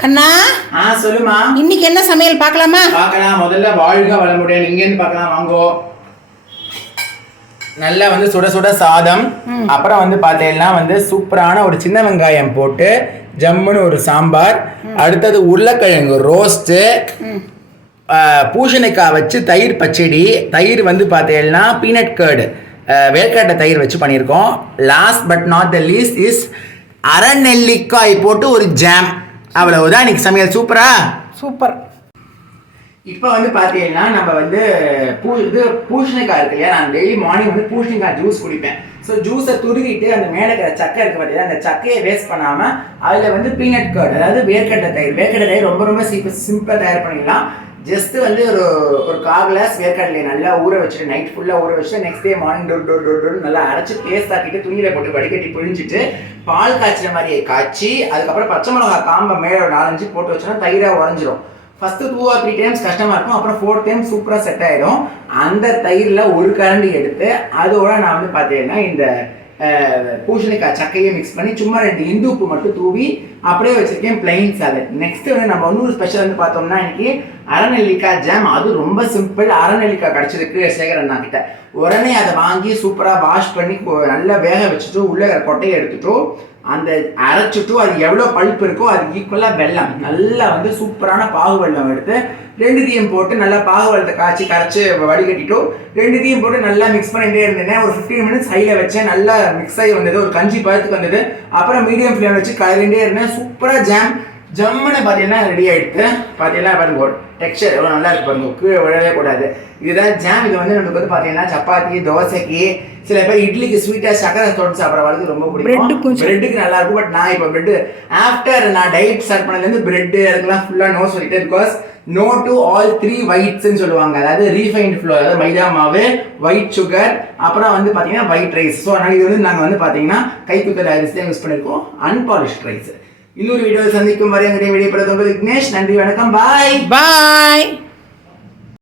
கண்ணா ஆ சொல்லுமா. இன்னைக்கு என்ன சமையல் பார்க்கலாமா? பார்க்கலாம். முதல்ல வாழ்க வளமுடன். இங்கேருந்து பார்க்கலாம் வாங்கோ. நல்லா வந்து சுட சுட சாதம். அப்புறம் வந்து பார்த்தீங்கன்னா வந்து சூப்பரான ஒரு சின்ன வெங்காயம் போட்டு ஜம்முன்னு ஒரு சாம்பார். அடுத்தது உருளைக்கிழங்கு ரோஸ்ட்டு. பூசணிக்காய் வச்சு தயிர் பச்சடி. தயிர் வந்து பார்த்தீங்கன்னா பீனட் கர்டு. வேர்க்கடலை தயிர் வச்சு பண்ணியிருக்கோம். Last but not the least is அரைநெல்லிக்காய் போட்டு ஒரு ஜாம் அவ்வளவுதான். இன்னைக்கு சமையல் சூப்பரா? சூப்பர். இப்போ வந்து பார்த்தீங்கன்னா நம்ம வந்து பூ இது பூசணிக்காய் இருக்கு இல்லையா? நான் டெய்லி மார்னிங் வந்து பூசணிக்காய் ஜூஸ் குடிப்பேன். ஸோ ஜூஸை துருகிட்டு அந்த மேலே இருக்கிற சக்கை இருக்கு பார்த்தீங்கன்னா அந்த சக்கையை வேஸ்ட் பண்ணாமல் அதில் வந்து பீனட் கர்ட் அதாவது வேர்க்கடலை தயிர். வேர்க்கடலை தயிர் ரொம்ப ரொம்ப சிம்பிள் சிம்பிளாக தயார் பண்ணிடலாம் ஜஸ்ட் வந்து ஒரு ஒரு கால் கிளாஸ் வேர்க்கடலையை நல்லா ஊற வச்சுட்டு நைட் ஃபுல்லாக ஊற வச்சுட்டு நெக்ஸ்ட் டே மார்னிங் டொர் டொர் டொர் டொர் நல்லா அரைச்சி பேஸ்ட் ஆக்கிட்டு துணியில போட்டு வடிகட்டி பிழிஞ்சிட்டு பால் காய்ச்சிற மாதிரியே காய்ச்சி அதுக்கப்புறம் பச்சை மிளகா காம்பை மேலே ஒரு நாலஞ்சு போட்டு வச்சோன்னா தயிராக உடஞ்சிரும் first two or three times கஷ்டமாக இருக்கும் அப்புறம் ஃபோர் டைம் சூப்பராக செட் ஆகிடும் அந்த தயிரில் ஒரு கரண்டி எடுத்து அதோட நான் வந்து பார்த்தீங்கன்னா இந்த பூசணிக்காய் சக்கையை மிக்ஸ் பண்ணி சும்மா ரெண்டு இந்து உப்பு மட்டும் தூவி அப்படியே வச்சிருக்கேன் பிளைன் சாலட் நெக்ஸ்ட் வந்து நம்ம இன்னொரு ஸ்பெஷல் வந்து பார்த்தோம்னா இன்னைக்கு அரைநெல்லிக்காய் ஜாம் அது ரொம்ப சிம்பிள் அரைநெல்லிக்காய் கிடச்சிருக்கு சேகர் கிட்ட. உடனே அதை வாங்கி சூப்பராக வாஷ் பண்ணி நல்லா வேக வச்சுட்டு உள்ளே கொட்டையை எடுத்துட்டு அந்த அரைச்சிட்டு அது எவ்வளோ பல்ப் இருக்கோ அது ஈக்குவலாக வெல்லம். நல்லா வந்து சூப்பரான பாகு வெள்ளம் எடுத்து ரெண்டுத்தையும் போட்டு நல்லா பாகு வெள்ளத்தை காய்ச்சி கரைச்சி வடிகட்டிட்டு ரெண்டுத்தையும் போட்டு நல்லா மிக்ஸ் பண்ணிகிட்டே இருந்தேன் ஒரு ஃபிஃப்டீன் மினிட்ஸ் ஹையில் வச்சேன் நல்லா மிக்ஸ் ஆகி வந்தது ஒரு கஞ்சி பழத்துக்கு வந்தது. அப்புறம் மீடியம் ஃப்ளேம் வச்சு கலந்துட்டே இருந்தேன். சூப்பராக ஜாம் ஜம்முன்னு பார்த்தீங்கன்னா ரெடி ஆயிடுத்து பார்த்தீங்கன்னா பாருங்க டெக்ஸ்சர் எவ்வளோ நல்லா இருக்கு பாருங்க. கீழே விழவே கூடாது. இதுதான் ஜாம் இது வந்து நமக்கு வந்து பார்த்தீங்கன்னா சப்பாத்தி தோசைக்கு சில பேர் இட்லிக்கு ஸ்வீட்டாக சக்கரை தொட்டு சாப்பிட்ற வரது ரொம்ப பிடிக்கும். பிரெட்டுக்கு நல்லா இருக்கும். பட் நான் இப்போ பிரெட் ஆஃப்டர் நான் டயட் ஸ்டார்ட் பண்ணதுலேருந்து பிரெட் அதுக்கெல்லாம் ஃபுல்லாக நோ சொல்லிட்டேன். Because no to all three ஒயிட்ஸ்ன்னு சொல்லுவாங்க. அதாவது ரீஃபைன்ட் ஃப்ளோர் அதாவது மைதா மாவு ஒயிட் சுகர் அப்புறம் வந்து பார்த்தீங்கன்னா ஒயிட் ரைஸ் ஸோ அதனால் இது வந்து நாங்கள் வந்து பார்த்தீங்கன்னா கைக்குத்தல் அரிசி தான் யூஸ் பண்ணியிருக்கோம் அன்பாலிஷ்ட் ரைஸ் இன்னொரு வீடியோ சந்திக்கும் வரை எங்களுடைய வீடியோ உங்களுக்கு விக்னேஷ். நன்றி வணக்கம். பாய் பாய்